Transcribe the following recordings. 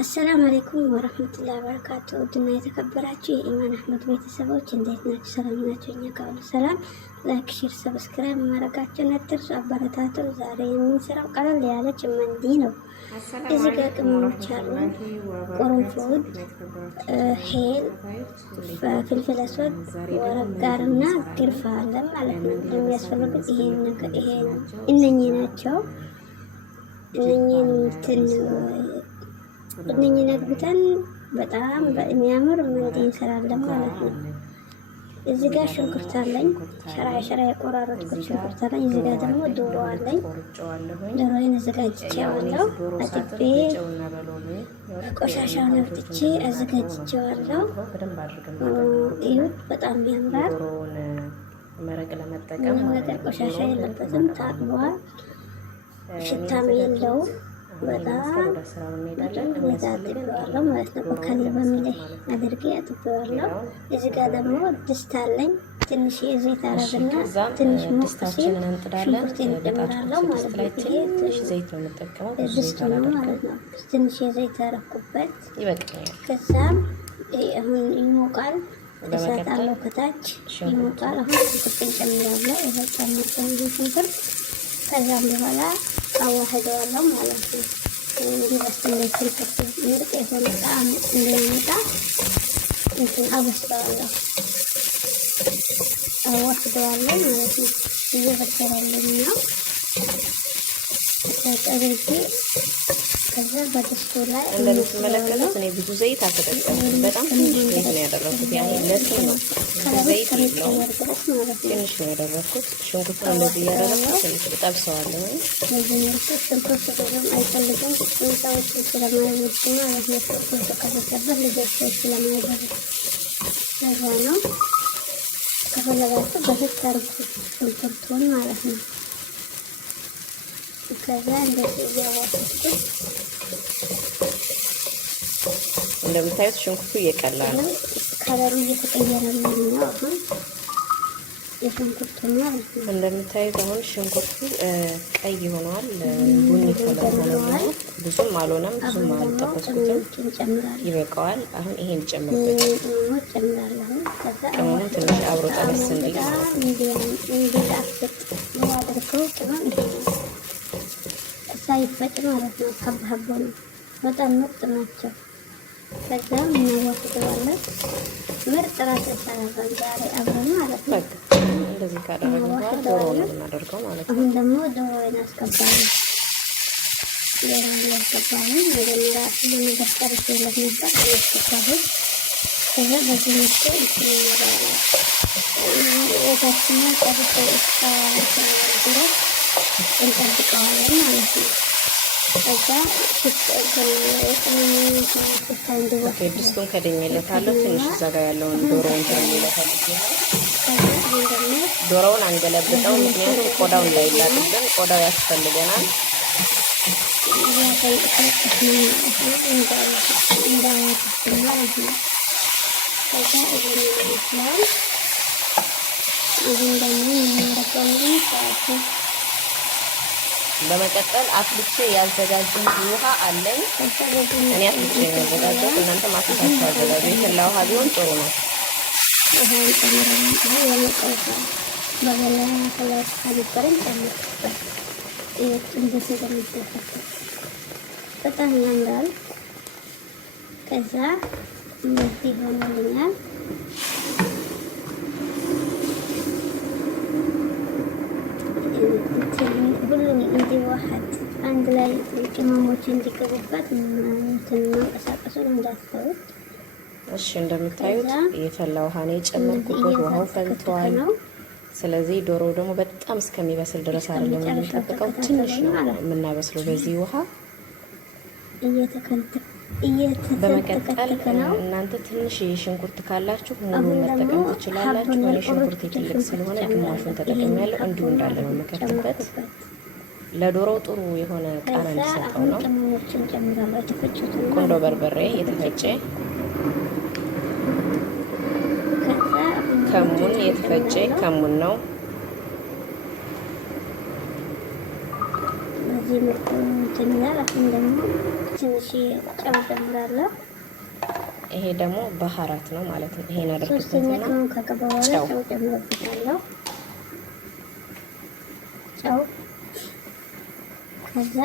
አሰላሙ አለይኩም ወረህመቱላሂ ወበረካቱ። ውድና የተከበራችሁ የኢማን አህመድ ቤተሰቦች እንዴት ናችሁ? ሰላም ናችሁ? እኛ ጋር ሁሉ ሰላም። ላይክ፣ ሼር፣ ሰብስክራይብ ማድረጋችሁን አትርሱ። አበረታቱ። ዛሬ የምንሰራው ቀለል ያለ ጭመንዲ ነው። እዚህ ጋር ቅመሞች አሉ። ቁርንፉድ፣ ሄል፣ ፍልፍል አስወድ፣ ወረቅ ጋርና ግርፋ አለ ማለት ነው። የሚያስፈልጉት እነኚህ ናቸው። እነኚህ ነግብተን በጣም የሚያምር መንዲ እንሰራለን ማለት ነው። እዚህ ጋር ሽንኩርት አለኝ፣ ሸራ የቆራረጥኩት ሽንኩርት አለኝ። እዚህ ጋር ደግሞ ዶሮ አለኝ። ዶሮዬን አዘጋጅቼዋለሁ። አጥቤ ቆሻሻውን አውጥቼ አዘጋጅቼዋለሁ። እዩት፣ በጣም ያምራል። ምንም ነገር ቆሻሻ የለበትም፣ ታጥቧል፣ ሽታም የለውም። በጣም አጥቤዋለሁ ማለት ነው። ከኔ በሚለይ አድርጌ አጥቤዋለሁ። እዚህ ጋር ደግሞ ድስት አለኝ። ትንሽ የዘይት አረግና ትንሽ ሞቅ ሲል ሽንኩርቴን እጨምራለሁ ማለት ነው። ይሄ ድስቱ ነው ማለት ነው። ትንሽ የዘይት አረኩበት። ከዛም አሁን ይሞቃል። እሳት አለው ከታች ይሞቃል። አሁን ሽንኩርት እጨምራለሁ። ይሄ ጨምርኩኝ ሽንኩርት። ከዛም በኋላ አዋህደዋለሁ ማለት ነው። እንዲበስል ሽንኩርት ምርጥ የሆነ ጣዕም እንዲያመጣ አበስለዋለሁ፣ አዋህደዋለሁ ማለት ነው። እየበሰለልኝ ነው። ተቀብቼ ከዛ በድስቱ ላይ እንደምትመለከቱት እኔ ብዙ ዘይት አልተጠቀምኩም። በጣም ትንሽ ዘይት ነው ያደረኩት። ያኔ ለስም ነው ዘይት የለውም፣ ትንሽ ነው ያደረኩት። ሽንኩርቱ እንደዚህ እያደረኩት ትንሽ እጠብሰዋለሁ። በዚህ መልኩ ሽንኩርት ብዙም አይፈልግም፣ ሰዎች ስለማይወዱ ማለት ነው። ሽንኩርት ከበሰበት ልጆች ስለማይበሉ ለዛ ነው። ከፈለጋችሁ በፊት አድርጉ ሽንኩርቱን ማለት ነው። ከዛ እንደዚህ እያዋሰኩት እንደምታዩት ሽንኩርቱ እየቀላ ነው። ከለሩ እየተቀየረልኝ ነው አሁን የሽንኩርቱ ማለት ነው። እንደምታዩት አሁን ሽንኩርቱ ቀይ ሆኗል፣ ቡኒ ከለር ሆኗል። ብዙም አልሆነም፣ ብዙም አልጠበስኩትም። ይበቃዋል። አሁን ይሄን ጨምርበት። ቅመሙን ትንሽ አብሮ ጠበስ እንዲል ማለት ነው። ሳይፈጭ ማለት ነው። ሀብ ነው። በጣም ምርጥ ናቸው። ከዛ እናዋህደዋለን። ምርጥ ራስ እንሰራለን ዛሬ አብረን ማለት ነው። እንደዚህ ካደረግን በኋላ ዶሮውን እናደርገው ማለት ነው። አሁን ደግሞ ዶሮውን አስገባለን። መጀመሪያ ሁሉ ነገር ጨርሼለት ነበር አስገባሁት። ከዛ በዚህ መልኩ እንሰራለን። ወታችንን ጨርሼ ድረስ እንጠብቀዋለን ማለት ነው። ከዛ ድስቱን ከደኝለታለሁ። ትንሽ እዛ ጋር ያለውን ዶሮውን ከደኝለታለሁ። ዶሮውን አንገለብጠው፣ ምክንያቱም ቆዳው እንዳይላጥብን፣ ቆዳው ያስፈልገናል። በመቀጠል አፍልቼ ያዘጋጀሁት ውሃ አለኝ። እኔ አፍልቼ ነው ያዘጋጀሁት። እናንተ ማፍለታችሁ አዘጋጁ። የፈላ ውሃ ቢሆን ጥሩ ነው። በጣም ያምራል። ከዛ እንደዚህ ሆኖልኛል። ሁሉም እንዲዋሃድ አንድ ላይ ቅመሞች እንዲገቡበት መንቀሳቀሱን እንዳትተውት። እሺ፣ እንደምታዩት የፈላ ውሃ ነው የጨመርኩበት። ውሃው ፈልቷል። ስለዚህ ዶሮ ደግሞ በጣም እስከሚበስል ድረስ አይደለም የምንጠብቀው፣ ትንሽ ነው የምናበስለው በዚህ ውሃ። በመቀጠል እናንተ ትንሽ ሽንኩርት ካላችሁ ሙሉ መጠቀም ትችላላችሁ። እኔ ሽንኩርት ትልቅ ስለሆነ ግማሹን ተጠቅሜያለሁ። እንዲሁ እንዳለ ነው የምከትበት። ለዶሮው ጥሩ የሆነ ቃና እንዲሰጠው ነው። ቁንዶ በርበሬ የተፈጨ፣ ከሙን የተፈጨ ከሙን ነው። በዚህ መልኩ እንትን ይላል። አሁን ደግሞ ትንሽ ጨው ጨምራለሁ። ይሄ ደግሞ ባህራት ነው ማለት ነው። ይሄን ሶስተኛ አድርግበትና ቅመም ከገባ በኋላ ጨው ጨምርበታለሁ። ጨው ከዛ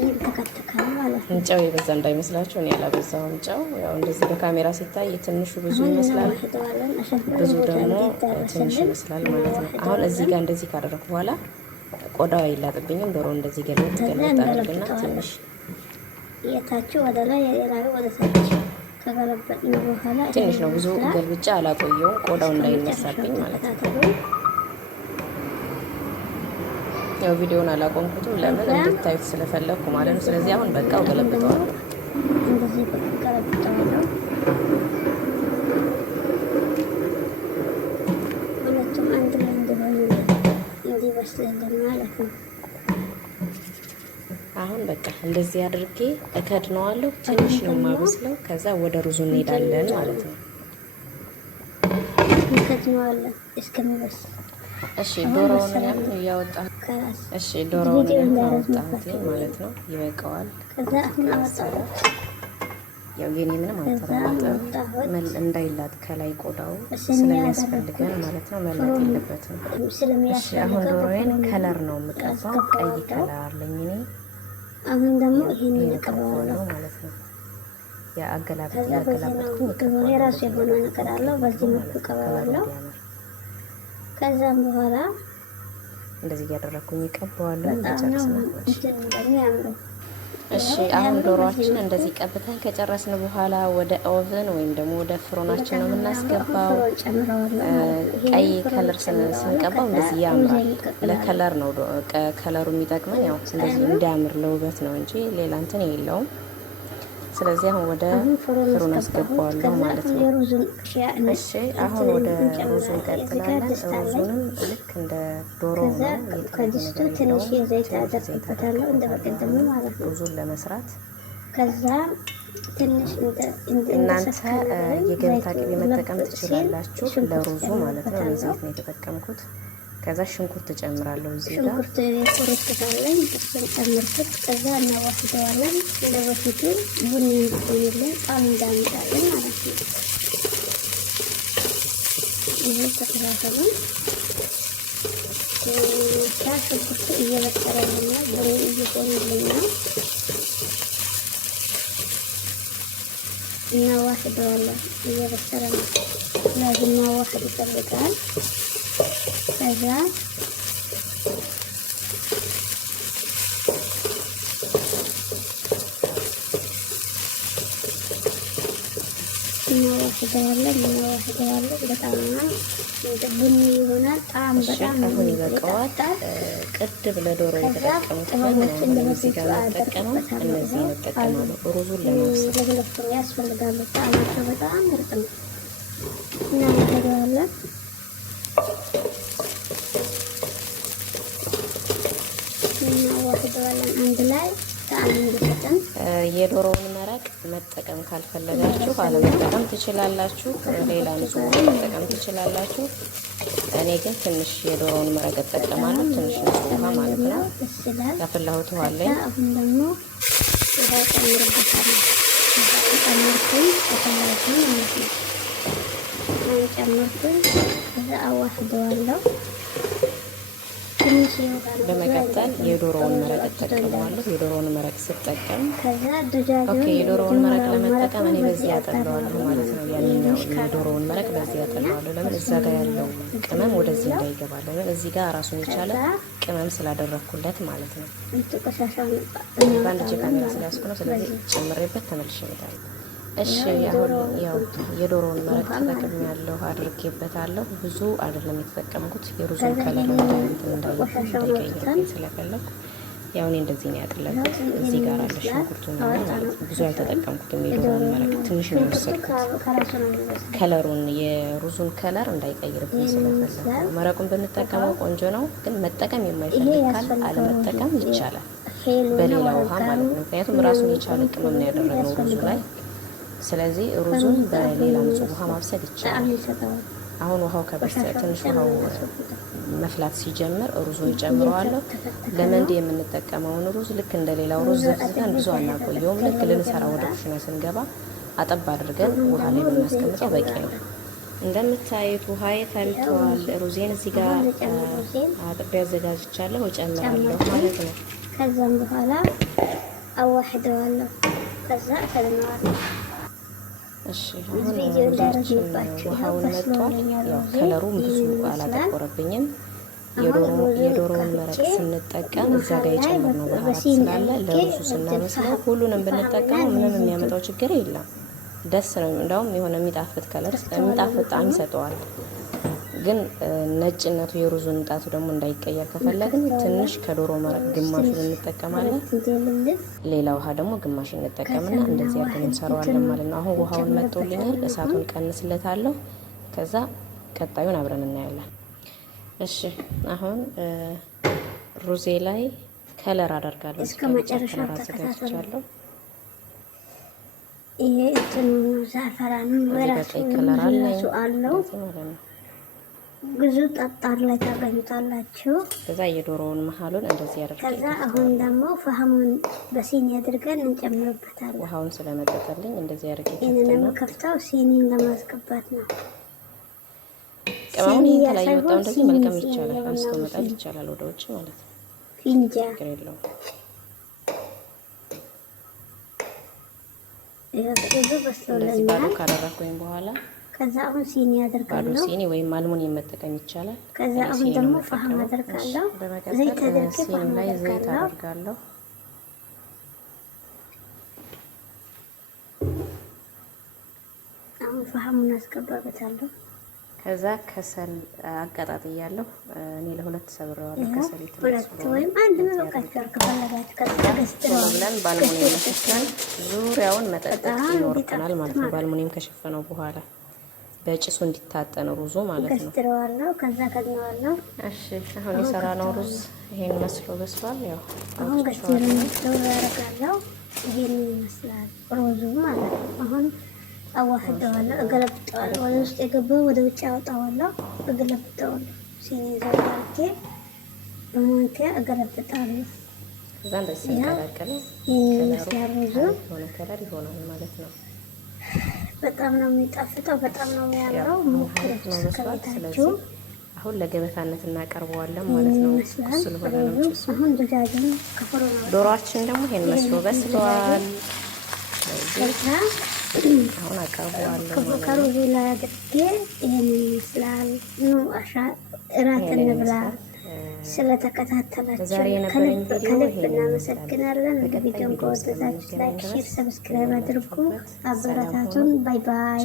ይንተከተካል ማለት ነው። ጨው የበዛ እንዳይመስላችሁ፣ እኔ ያላበዛውም ጨው። ያው እንደዚህ በካሜራ ሲታይ ትንሹ ብዙ ይመስላል፣ ብዙ ደግሞ ትንሽ ይመስላል ማለት ነው። አሁን እዚህ ጋር እንደዚህ ካደረኩ በኋላ ቆዳው አይላጥብኝም። ዶሮ እንደዚህ ገለጥ አድርግና ትንሽ የታችሁ ወደ ላይ የላዩ ወደ ታች ከገለበጥን በኋላ ትንሽ ነው፣ ብዙ ገልብጫ አላቆየውም፣ ቆዳው እንዳይነሳብኝ ማለት ነው። ያው ቪዲዮውን አላቆምኩትም፣ ለምን እንድታዩት ስለፈለኩ ማለት ነው። ስለዚህ አሁን በቃው ገለብጠዋለሁ። እንደዚህ ገለብጠዋለሁ። ሁለቱም አንድ ላይ እንዲሆን እንዲበስልልን ማለት ነው። አሁን በቃ እንደዚህ አድርጌ እከድነዋለሁ። ትንሽ ነው የማበስለው። ከዛ ወደ ሩዙ እንሄዳለን ማለት ነው። እንከድነዋለን እስከሚበስል። እሺ ዶሮውን እያወጣሁ እሺ ዶሮውን እያወጣሁት ማለት ነው። ይበቃዋል። ከዛ አሁን አወጣሁ። ያው የኔ ምንም አልተራራጠም፣ እንዳይላጥ ከላይ ቆዳው ስለሚያስፈልገን ማለት ነው። መላጥ የለበትም። እሺ አሁን ዶሮዬን ከለር ነው የምቀባው። ቀይ ከለር አለኝ እኔ። አሁን ደግሞ ይሄን እንቀባዋለሁ ማለት ነው። ያ አገላበጥኩኝ። የራሱ የሆነ ነገር አለው። በዚህ መልኩ እቀባዋለሁ። ከዛም በኋላ እንደዚህ እያደረኩኝ እቀባዋለሁ። የሚያምረው እሺ አሁን ዶሮአችን እንደዚህ ቀብተን ከጨረስን በኋላ ወደ ኦቨን ወይም ደግሞ ወደ ፍሮናችን ነው የምናስገባው። ቀይ ከለር ስንቀባው እንደዚህ ያምራል። ለከለር ነው ከለሩ የሚጠቅመን፣ ያው እንደዚህ እንዲያምር ለውበት ነው እንጂ ሌላ እንትን የለውም። ስለዚህ አሁን ወደ ፍሩን አስገባዋለሁ ማለት ነው። እሺ አሁን ወደ ሩዙ እንቀጥላለን። ሩዙንም ልክ እንደ ዶሮ ነው። ከድስቱ ትንሽ የዘይት አደርግበታለሁ እንደ በቀደሙ ማለት ነው፣ ሩዙን ለመስራት። ከዛ ትንሽ እናንተ የገበታ ቅቤ መጠቀም ትችላላችሁ ለሩዙ ማለት ነው። እኔ ዘይት ነው የተጠቀምኩት። ከዛ ሽንኩርት ጨምራለሁ። እዚህ ጋር ሽንኩርት ቆርጬታለሁ፣ እሱን ጨምርኩት። ከዛ እናዋህደዋለን። እንደ በፊቱ ቡኒ እንዲሆንልን ጣም እንዳንጣለን ማለት ነው። ይሄ ተከታተሉ። ሽንኩርቱ እየበሰለልን ነው፣ ቡኒ እየሆነልን ነው። እናዋህደዋለን። እየበሰለ ነው። ስለዚህ ማዋህድ ይፈልጋል። ከዛ እናዋህደዋለን። በጣም ቡኒ ይሆናል። ጣም በጣም አሁን ይበቃዋል። ቅድም ለዶሮ የተጠቀሙት እዚህ ጋር መጠቀመው እነዚህ እንጠቀማለን። ሩዙን ለማብሰል ለሁለቱም ያስፈልጋሉ። ጣዕማቸው በጣም ምርጥ ነው። እናዋህደዋለን። አንድ ላይ ጣዕም እንዲሰጠን። የዶሮውን መረቅ መጠቀም ካልፈለጋችሁ አለመጠቀም ትችላላችሁ። ሌላ ንጹህ መጠቀም ትችላላችሁ። እኔ ግን ትንሽ የዶሮውን መረቅ እጠቀማለሁ። ትንሽ ንጹህ ውሃ ማለት ነው። ያፈላሁት ውሃ አለኝ። አሁን ደግሞ ውሃ ጨምርበታለሁ። ጨምርኩኝ ተፈላጊ ማለት ነው። ጨምርኩኝ። ከዛ አዋህደዋለሁ። በመቀጠል የዶሮውን መረቅ እጠቀማለሁ። የዶሮውን መረቅ ስጠቀም ኦኬ፣ የዶሮውን መረቅ ለመጠቀም እኔ በዚህ ያጠለዋለሁ ማለት ነው። ያንኛው የዶሮውን መረቅ በዚህ ያጠለዋለሁ። ለምን እዛ ጋር ያለው ቅመም ወደዚህ እንዳይገባ፣ ለምን እዚህ ጋር ራሱን የቻለ ቅመም ስላደረኩለት ማለት ነው። በአንድ እጅ ካሜራ ስለያዝኩ ነው። ስለዚህ ጨምሬበት ተመልሼ እመጣለሁ። እሺ አሁን ያው የዶሮውን መረቅ ተጠቅሜያለሁ፣ አድርጌበታለሁ። ብዙ አይደለም የተጠቀምኩት የሩዙን ከለር እንዳይቀይርብኝ ስለፈለኩ ያው እኔ እንደዚህ ነው ያጠለኩት። እዚህ ጋር አለ ሽንኩርቱ ማለት ነው። ብዙ አልተጠቀምኩትም የዶሮውን መረቅ ትንሽ ነው የወሰድኩት፣ ከለሩን የሩዙን ከለር እንዳይቀይርብኝ ስለፈለኩ። መረቁን ብንጠቀመው ቆንጆ ነው፣ ግን መጠቀም የማይፈልግ ካለ አለመጠቀም ይቻላል በሌላ ውሃ ማለት ነው። ምክንያቱም ራሱን የቻለ ቅመም ነው ያደረግነው ሩዙ ላይ። ስለዚህ ሩዙን በሌላ ንጹህ ውሃ ማብሰል ይቻላል። አሁን ውሃው ከበሰለ ትንሽ ውሃው መፍላት ሲጀምር ሩዙን ጨምረዋለሁ። ለመንዲ የምንጠቀመውን ሩዝ ልክ እንደሌላው ሩዝ ዘፍዝፈን ብዙ አናቆየውም። ልክ ልንሰራ ወደ ኩሽና ስንገባ አጠብ አድርገን ውሃ ላይ ብናስቀምጠው በቂ ነው። እንደምታዩት ውሃዬ ፈልቷል። ሩዜን እዚህ ጋር አጥቤ አዘጋጅቻለሁ፣ እጨምራለሁ ማለት ነው። ከዛም በኋላ አዋህደዋለሁ። ከዛ ከድነዋለሁ። እሺ አሁን ሩዛችን ውሃውን መጥቷል። ያው ከለሩም ብዙ አላጠቆረብኝም። የዶሮውን መረቅ ስንጠቀም እዛ ጋር የጨመርነው ባህራት ስላለ ለሩዙ ስናበስለው ሁሉንም ብንጠቀመው ምንም የሚያመጣው ችግር የለም። ደስ ነው። እንደውም የሆነ የሚጣፍጥ ከለር የሚጣፍጥ ጣዕም ይሰጠዋል። ግን ነጭነቱ የሩዙን ንጣቱ ደግሞ እንዳይቀየር ከፈለግን ትንሽ ከዶሮ መረቅ ግማሹን እንጠቀማለን። ሌላ ውሃ ደግሞ ግማሽ እንጠቀምና እንደዚህ አድርገን እንሰራዋለን ማለት ነው። አሁን ውሃውን መጥቶልኛል። እሳቱን ቀንስለታለሁ። ከዛ ቀጣዩን አብረን እናያለን። እሺ አሁን ሩዜ ላይ ከለር አደርጋለሁ። እስከ መጨረሻው ተከታተሉ። ይሄ እንትኑ ዛፈራን ወራሱ አለው። ብዙ ጠጣር ላይ ታገኙታላችሁ። ከዛ የዶሮውን መሀሉን እንደዚህ ያደርጋል። ከዛ አሁን ደግሞ ፈሃሙን በሲኒ አድርገን እንጨምርበታለን። ውሃውን ስለመጠጠልኝ እንደዚህ ያደርጋል። ይሄንን ከፍታው ሲኒን ለማስገባት ነው። ቅመሙን የተለያየ ወጣው እንደዚህ መልቀም ይቻላል። አንስቶ መጣል ይቻላል ወደ ውጭ ማለት ነው። ፊንጃ ግሬሎ ይሄ እንደዚህ ባዶ ካደረኩኝ በኋላ ከዛ አሁን ሲኒ አደርጋለሁ። ባዶ ሲኒ ወይም አልሙኒየም መጠቀም ይቻላል። ከዛ አሁን ደግሞ ፈሃም አደርጋለሁ። ዘይት አድርጌ ሲኒ ላይ ዘይት አደርጋለሁ። አሁን ፈሃሙን አስገባበታለሁ። ከዛ ከሰል አቀጣጥያለሁ። እኔ ለሁለት ሰብሬዋለሁ። ከሰል ሁለት ወይም አንድ ነው በቃችሁ ከፈለጋችሁ። ከዛ ገዝተው ብለን ባልሙኒየም መሸፈን ዙሪያውን መጠጠቅ ይኖርብናል ማለት ነው። ባልሙኒየም ከሸፈነው በኋላ በጭሱ እንዲታጠን ሩዙ ማለት ነው። ገዝተዋለሁ። ከዛ ከድነዋለሁ። እሺ አሁን የሰራነው ሩዝ ይሄን መስሎ በስሏል። ያው አሁን ገዝተው ያደርጋለሁ። ይሄን ይመስላል ሩዙ ማለት ነው። አሁን አዋህደዋለሁ፣ እገለብጠዋለሁ። ወደ ውስጥ የገባው ወደ ውጭ አወጣዋለሁ፣ እገለብጠዋለሁ። ሲኒ ዘርጋቴ በማንኪያ እገለብጣለሁ። ከዛ እንደዚህ ሲቀላቀል ይመስላል ሩዙ ሆነ ከለር ይሆናል ማለት ነው። በጣም ነው የሚጣፍጠው፣ በጣም ነው የሚያምረው። ሞክሩት ከቤታችሁ። አሁን ለገበታነት እናቀርበዋለን ማለት ነው። ስለሆነ ነው ጭሱ። አሁን ድጃጅን ከፍሮ ነው። ዶሮአችን ደግሞ ይሄን መስሎ በስሏል። አሁን አቀርበዋለሁ። ከሩዙ ላይ አድርጌ ይሄንን ይመስላል። ኑ እራት እንብላ። ስለተከታተላችሁ ከልብ እናመሰግናለን። ቪዲዮን ከወደዳችሁ ላይክ፣ ሼር፣ ሰብስክራይብ አድርጉ። አበረታቱን። ባይ ባይ።